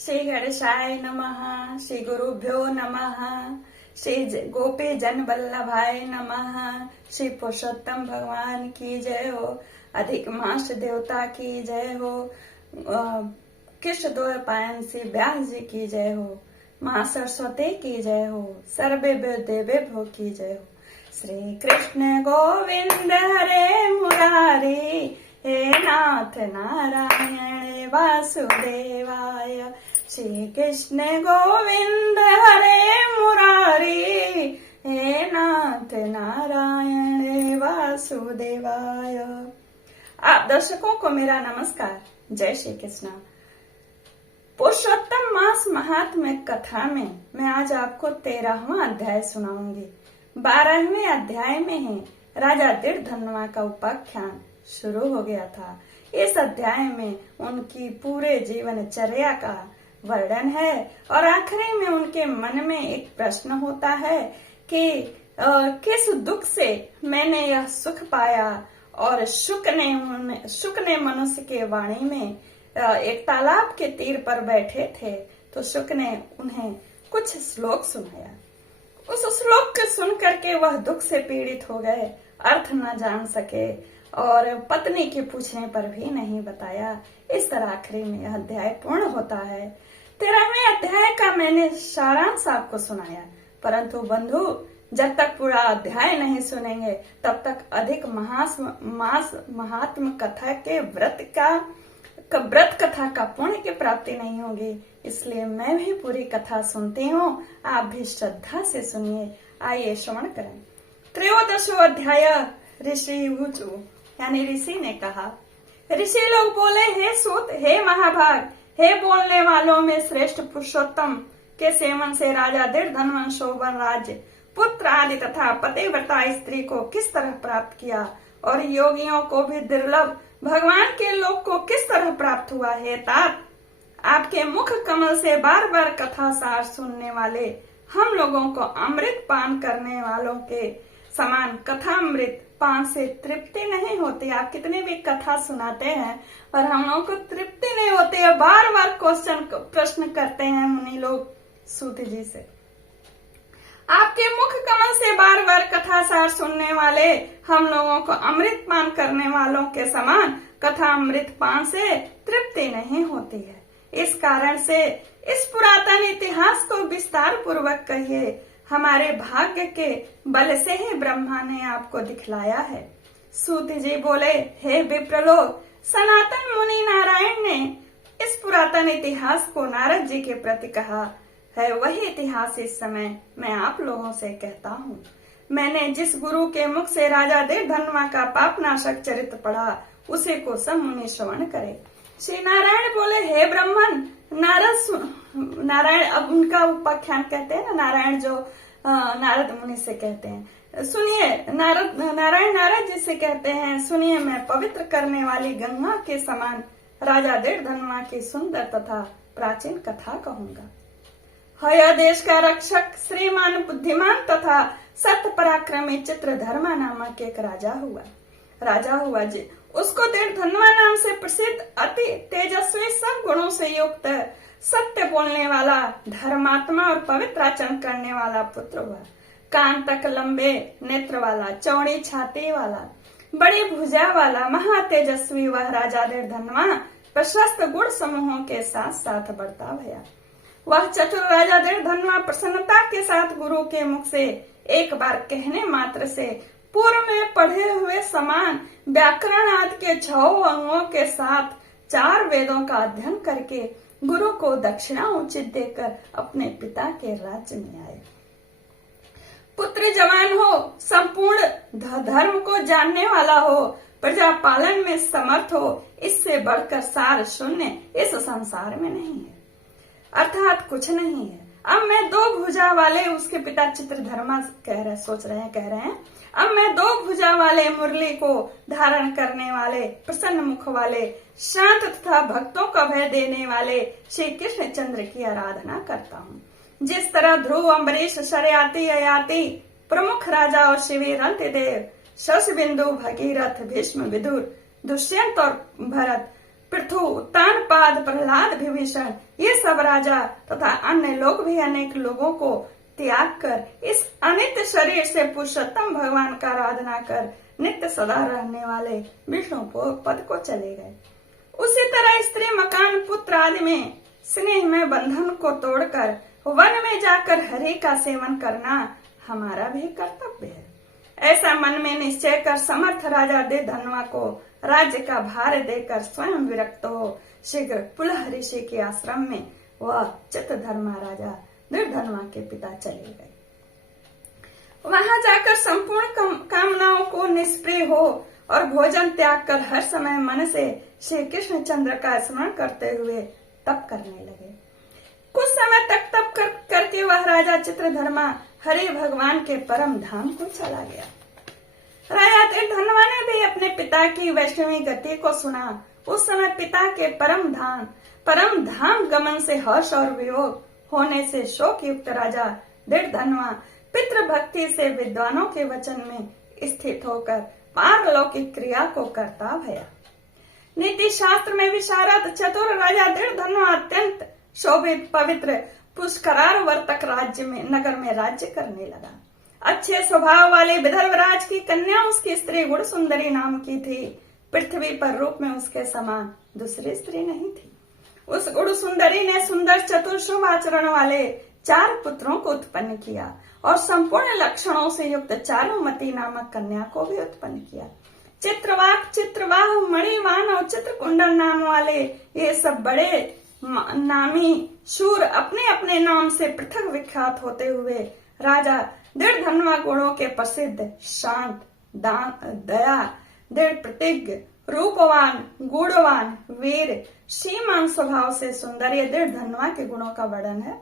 श्री गणेशाय नमः। श्री गुरुभ्यो नमः। श्री गोपी जन वल्लभाय नमः। श्री पुरुषोत्तम भगवान की जय हो। अधिक मास देवता की जय हो। कृष्ण द्वैपायन श्री व्यास जी की जय हो। माँ सरस्वती की जय हो। सर्वे देवे भो की जय हो। श्री कृष्ण गोविंद हरे मुरारी, हे नाथ नारायण वासुदेवाय। श्री कृष्ण गोविंद हरे मुरारी, हे नाथ नारायण वासुदेवाय। आप दर्शकों को मेरा नमस्कार। जय श्री कृष्ण। पुरुषोत्तम मास महात्म्य कथा में मैं आज आपको 13वां अध्याय सुनाऊंगी। 12वें अध्याय में है राजा दृढ़धनवा का उपाख्यान शुरू हो गया था। इस अध्याय में उनकी पूरे जीवनचर्या का वर्णन है और आखिरी में उनके मन में एक प्रश्न होता है कि किस दुख से मैंने यह सुख पाया। और शुक ने मनुष्य के वाणी में एक तालाब के तीर पर बैठे थे तो शुक ने उन्हें कुछ श्लोक सुनाया। उस श्लोक को सुन करके वह दुख से पीड़ित हो गए, अर्थ न जान सके और पत्नी के पूछने पर भी नहीं बताया। इस तरह आखिरी में यह अध्याय पूर्ण होता है। 13वें अध्याय का मैंने सारांश आपको सुनाया, परंतु बंधु जब तक पूरा अध्याय नहीं सुनेंगे तब तक अधिक महात्म कथा के व्रत कथा का पुण्य की प्राप्ति नहीं होगी। इसलिए मैं भी पूरी कथा सुनती हूँ, आप भी श्रद्धा से सुनिए। आइए श्रवण करें। 13वां अध्याय। ऋषि ऊचु यानी ऋषि ने कहा। ऋषि लोग बोले, हे सूत, हे महाभाग, हे बोलने वालों में श्रेष्ठ पुरुषोत्तम के सेवन से राजा दृढ़धनवन शोभन राज्य पुत्र आदि तथा पतिव्रता स्त्री को किस तरह प्राप्त किया और योगियों को भी दुर्लभ भगवान के लोक को किस तरह प्राप्त हुआ। हे तात, आपके मुख कमल से बार बार कथा सार सुनने वाले हम लोगों को अमृत पान करने वालों के समान कथा अमृत पान से तृप्ति नहीं होती। आप कितनी भी कथा सुनाते हैं और हम लोगों को तृप्ति नहीं होती है। बार बार प्रश्न करते हैं मुनि लोग सूत जी से। आपके मुख कमल से बार बार कथा सार सुनने वाले हम लोगों को अमृत पान करने वालों के समान कथा अमृत पान से तृप्ति नहीं होती है। इस कारण से इस पुरातन इतिहास को विस्तार पूर्वक कहिए। हमारे भाग्य के बल से ही ब्रह्मा ने आपको दिखलाया है। सूत जी बोले, हे विप्रलोक, सनातन मुनि नारायण ने इस पुरातन इतिहास को नारद जी के प्रति कहा है। वही इतिहास इस समय मैं आप लोगों से कहता हूँ। मैंने जिस गुरु के मुख से राजा दृढ़धनवा का पापनाशक चरित्र पढ़ा उसे को सब मुनि श्रवण करे। श्री नारायण बोले, हे ब्राह्मण, नारायण अब उनका उपाख्यान कहते हैं ना, नारायण जो नारद मुनि से कहते हैं। सुनिए, नारायण नारद जी से कहते हैं, सुनिए, मैं पवित्र करने वाली गंगा के समान राजा दृढ़धनवा की सुंदर तथा प्राचीन कथा कहूंगा। हय देश का रक्षक श्रीमान बुद्धिमान तथा सत्य पराक्रमी चित्रधर्मा नामक एक राजा हुआ जी। उसको दृढ़धनवा नाम से प्रसिद्ध अति तेजस्वी सब गुणों से युक्त सत्य बोलने वाला धर्मात्मा और पवित्र आचरण करने वाला पुत्र हुआ। कान तक लंबे नेत्र वाला, चौड़ी छाती वाला, बड़ी भुजा वाला महातेजस्वी वह राजा दृढ़धनवा प्रशस्त गुण समूहों के साथ साथ बढ़ता भया। वह चतुर राजा दृढ़धनवा प्रसन्नता के साथ गुरु के मुख से एक बार कहने मात्र से पूर्व में पढ़े हुए समान व्याकरण आदि के 6 अंगों के साथ 4 वेदों का अध्ययन करके गुरु को दक्षिणा उचित देकर अपने पिता के राज्य में आए। पुत्र जवान हो, संपूर्ण धर्म को जानने वाला हो, प्रजा पालन में समर्थ हो, इससे बढ़कर सार शून्य इस संसार में नहीं है, अर्थात कुछ नहीं है। अब मैं 2 भुजा वाले, उसके पिता चित्रधर्मा कह रहे हैं, अब मैं 2 भुजा वाले मुरली को धारण करने वाले, प्रसन्न मुख वाले, शांत तथा भक्तों का भय देने वाले श्री कृष्ण चंद्र की आराधना करता हूँ। जिस तरह ध्रुव, अम्बरीश, शर्याति, अयाति प्रमुख राजा और शिविर अंत्यदेव, शशबिंदु, भगीरथ, भीष्म, विदुर, दुष्यंत और भरत पृथु, उत्तानपाद, प्रहलाद, विभीषण, ये सब राजा तथा अन्य लोग भी अनेक लोगों को त्याग कर इस अनित्य शरीर से पुरुषोत्तम भगवान का आराधना कर नित्य सदा रहने वाले विष्णु पद को चले गए। उसी तरह स्त्री, मकान, पुत्र आदि में स्नेह में बंधन को तोड़कर वन में जाकर हरि का सेवन करना हमारा भी कर्तव्य है। ऐसा मन में निश्चय कर समर्थ राजा दृढ़धनवा को राज्य का भार देकर स्वयं विरक्त हो शीघ्र पुलह ऋषि के आश्रम में वह चित्रधर्मा राजा दृढ़धनवा के पिता चले गए। वहां जाकर संपूर्ण कामनाओं को निष्प्रिय हो और भोजन त्याग कर हर समय मन से श्री कृष्ण चंद्र का स्मरण करते हुए तप करने लगे। कुछ समय तक तप करके वह राजा चित्रधर्मा हरि भगवान के परम धाम को चला गया। राजा दृढ़धनवा ने भी अपने पिता की वैष्णवी गति को सुना। उस समय पिता के परम धाम गमन से हर्ष और वियोग होने से शोक युक्त राजा दृढ़धनवा पितृ भक्ति से विद्वानों के वचन में स्थित होकर पारलौकिक क्रिया को करता भया। नीति शास्त्र में विशारद चतुर राजा दृढ़धनवा अत्यंत शोभित पवित्र पुष्करार वर्तक नगर में राज्य करने लगा। अच्छे स्वभाव वाले विदर्भ राज की कन्या उसकी स्त्री गुण सुंदरी नाम की थी। पृथ्वी पर रूप में उसके समान दूसरी स्त्री नहीं थी। उस गुण सुंदरी ने सुंदर चतुर शुभ आचरण वाले 4 पुत्रों को उत्पन्न किया और संपूर्ण लक्षणों से युक्त चारुमती नामक कन्या को भी उत्पन्न किया। चित्रवाक, चित्रवाह, मणिवान और चित्रकुंडल नाम वाले ये सब बड़े नामी शूर अपने अपने नाम से पृथक विख्यात होते हुए राजा दृढ़धनवा गुणों के प्रसिद्ध शांत, दया, दृढ़ प्रतिज्ञ, रूपवान, गुणवान, वीर, श्रीमान स्वभाव से सुंदर ये दृढ़धनवा के गुणों का वर्णन है।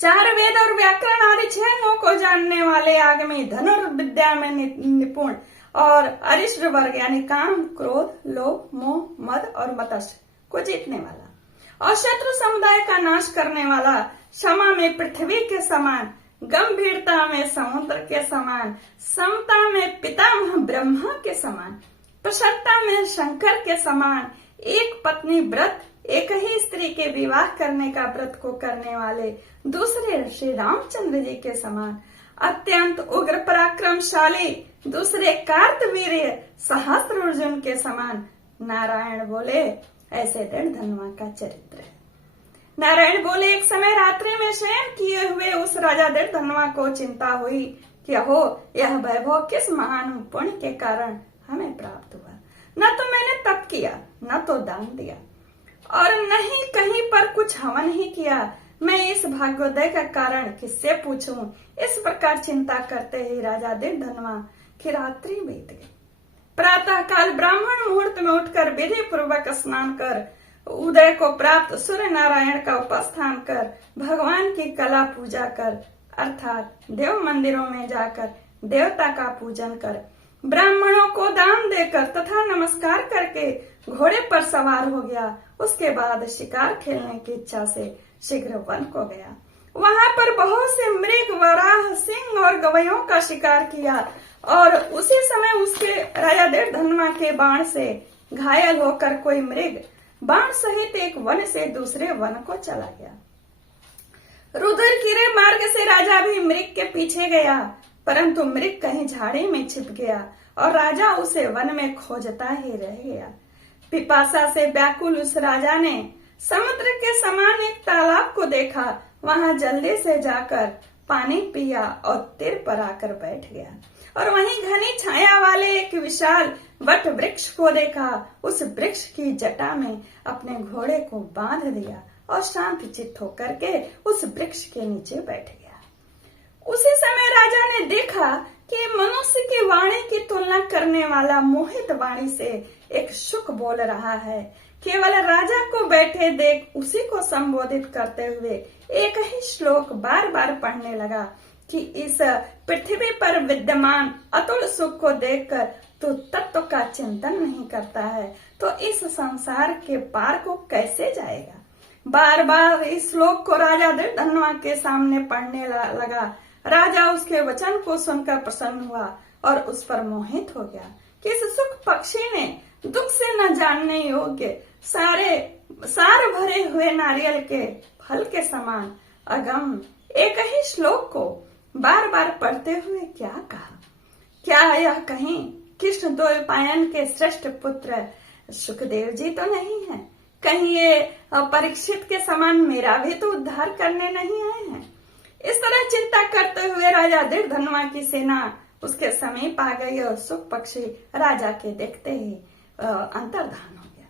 4 वेद और व्याकरण आदि 6 अंगों को जानने वाले, आगमी, धनुर्विद्या में निपुण और अरिष्ट वर्ग यानी काम, क्रोध, लोभ, मोह, मद और मत्स्य को जीतने वाला और शत्रु समुदाय का नाश करने वाला, क्षमा में पृथ्वी के समान, गंभीरता में समुद्र के समान, समता में पितामह ब्रह्मा के समान, प्रसन्नता में शंकर के समान, एक पत्नी व्रत, एक ही स्त्री के विवाह करने का व्रत को करने वाले दूसरे श्री रामचंद्र जी के समान, अत्यंत उग्र पराक्रमशाली दूसरे कार्तवीर्य सहस्त्र अर्जुन के समान नारायण बोले, ऐसे दृढ़धनवा का चरित्र है। नारायण बोले, एक समय रात्रि में शयन किए हुए उस राजा दृढ़धनवा को चिंता हुई कि अहो यह वैभव किस महान पुण्य के कारण हमें प्राप्त हुआ। न तो मैंने तप किया, न तो दान दिया और न ही कहीं पर कुछ हवन ही किया। मैं इस भाग्योदय का कारण किससे पूछूं? इस प्रकार चिंता करते ही राजा दृढ़धनवा की रात्रि बीत गई। प्रातः काल ब्राह्मण मुहूर्त में उठकर विधि पूर्वक स्नान कर उदय को प्राप्त सूर्य नारायण का उपस्थान कर भगवान की कला पूजा कर अर्थात देव मंदिरों में जाकर देवता का पूजन कर ब्राह्मणों को दान देकर तथा नमस्कार करके घोड़े पर सवार हो गया। उसके बाद शिकार खेलने की इच्छा से शीघ्र वन को गया। वहां पर बहुत से मृग, वराह, सिंह और गवैयों का शिकार किया और उसी समय उसके राजा दृढ़धनवा के बाण से घायल होकर कोई मृग बाण सहित एक वन से दूसरे वन को चला गया। रुधिर गिरे मार्ग से राजा भी मृग के पीछे गया, परंतु मृग कहीं झाड़ी में छिप गया और राजा उसे वन में खोजता ही रह गया। पिपासा से व्याकुल उस राजा ने समुद्र के समान एक तालाब को देखा। वहां जल्दी से जाकर पानी पिया और तीर पर आकर बैठ गया और वहीं घनी छाया वाले एक विशाल वट वृक्ष को देखा। उस वृक्ष की जटा में अपने घोड़े को बांध दिया और शांत चित्त होकर के उस वृक्ष के नीचे बैठ गया। उसी समय राजा ने देखा कि मनुष्य की वाणी की तुलना करने वाला मोहित वाणी से एक शुक बोल रहा है। केवल राजा को बैठे देख उसी को संबोधित करते हुए एक ही श्लोक बार बार पढ़ने लगा कि इस पृथ्वी पर विद्यमान अतुल सुख को देखकर तो तत्व का चिंतन नहीं करता है तो इस संसार के पार को कैसे जाएगा। बार बार इस श्लोक को राजा दृढ़धनवा के सामने पढ़ने लगा। राजा उसके वचन को सुनकर प्रसन्न हुआ और उस पर मोहित हो गया कि इस सुख पक्षी ने दुख से न जानने योग्य सार भरे हुए नारियल के फल के समान अगम एक ही श्लोक को बार बार पढ़ते हुए क्या कहा? क्या यह कहीं कृष्ण द्वैपायन के श्रेष्ठ पुत्र सुखदेव जी तो नहीं है? कहीं ये परीक्षित के समान मेरा भी तो उद्धार करने नहीं आए हैं? इस तरह चिंता करते हुए राजा दृढ़धनुआ की सेना उसके समीप आ गई और सुख पक्षी राजा के देखते ही अंतर्धान हो गया।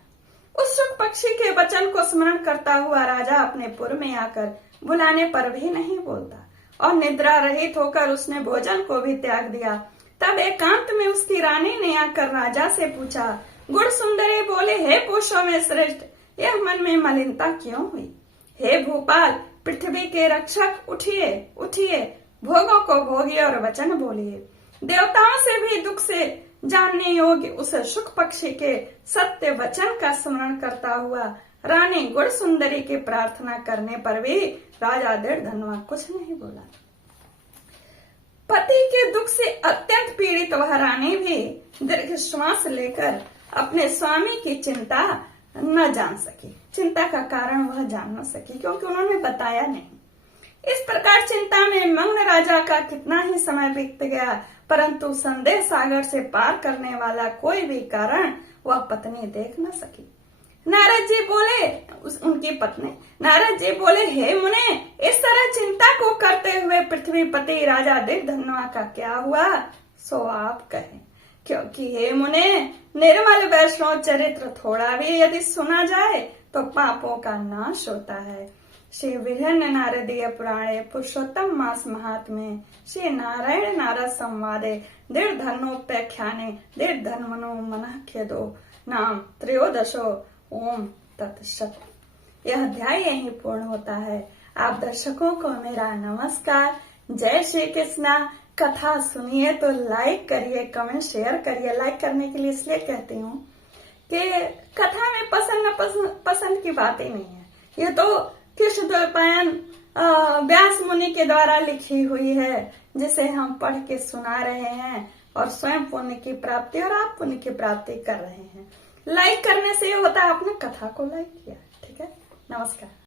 उस सुख पक्षी के वचन को स्मरण करता हुआ राजा अपने पुर में आकर बुलाने पर भी नहीं बोलता और निद्रा रहित होकर उसने भोजन को भी त्याग दिया। तब एकांत में उसकी रानी ने आकर राजा से पूछा। गुण सुंदरी बोले, हे पुरुषों में श्रेष्ठ, यह मन में मलिनता क्यों हुई? हे भूपाल, पृथ्वी के रक्षक, उठिए उठिए, भोगों को भोगिए और वचन बोलिए। देवताओं से भी दुख से जानने योग्य उस सुख पक्षी के सत्य वचन का स्मरण करता हुआ रानी गुण सुंदरी की प्रार्थना करने पर भी राजा दृढ़धनुआ कुछ नहीं बोला। पति के दुख से अत्यंत पीड़ित वह रानी भी दीर्घ श्वास लेकर अपने स्वामी की चिंता न जान सकी। चिंता का कारण वह जान न सकी क्योंकि उन्होंने बताया नहीं। इस प्रकार चिंता में मग्न राजा का कितना ही समय बीत गया, परंतु संदेह सागर से पार करने वाला कोई भी कारण वह पत्नी देख न सकी। नारद जी बोले, उनकी पत्नी नारद जी बोले, हे मुने, इस तरह चिंता को करते हुए पृथ्वीपति राजा दृढ़धनुआ का क्या हुआ सो आप कहें। क्योंकि हे मुने, निर्मल वैष्णव चरित्र थोड़ा भी यदि सुना जाए तो पापों का नाश होता है। श्री विभिन्न नारदीय पुराणे पुरुषोत्तम मास महात्म्ये श्री नारायण नारद संवादे दृढ़धनुप्याख्याने दृढ़धन्वनो मनः खेदो नाम त्रयोदशो ओम तत्सत। यह अध्याय यहीं पूर्ण होता है। आप दर्शकों को मेरा नमस्कार, जय श्री कृष्णा। कथा सुनिए तो लाइक करिए, कमेंट शेयर करिए। लाइक करने के लिए इसलिए कहती हूँ कि कथा में पसंद की बात ही नहीं है। ये तो कृष्ण द्वैपायन व्यास मुनि के द्वारा लिखी हुई है, जिसे हम पढ़ के सुना रहे हैं और स्वयं पुण्य की प्राप्ति और आप पुण्य की प्राप्ति कर रहे हैं। लाइक करने से ये होता है आपने कथा को लाइक किया। ठीक है, नमस्कार।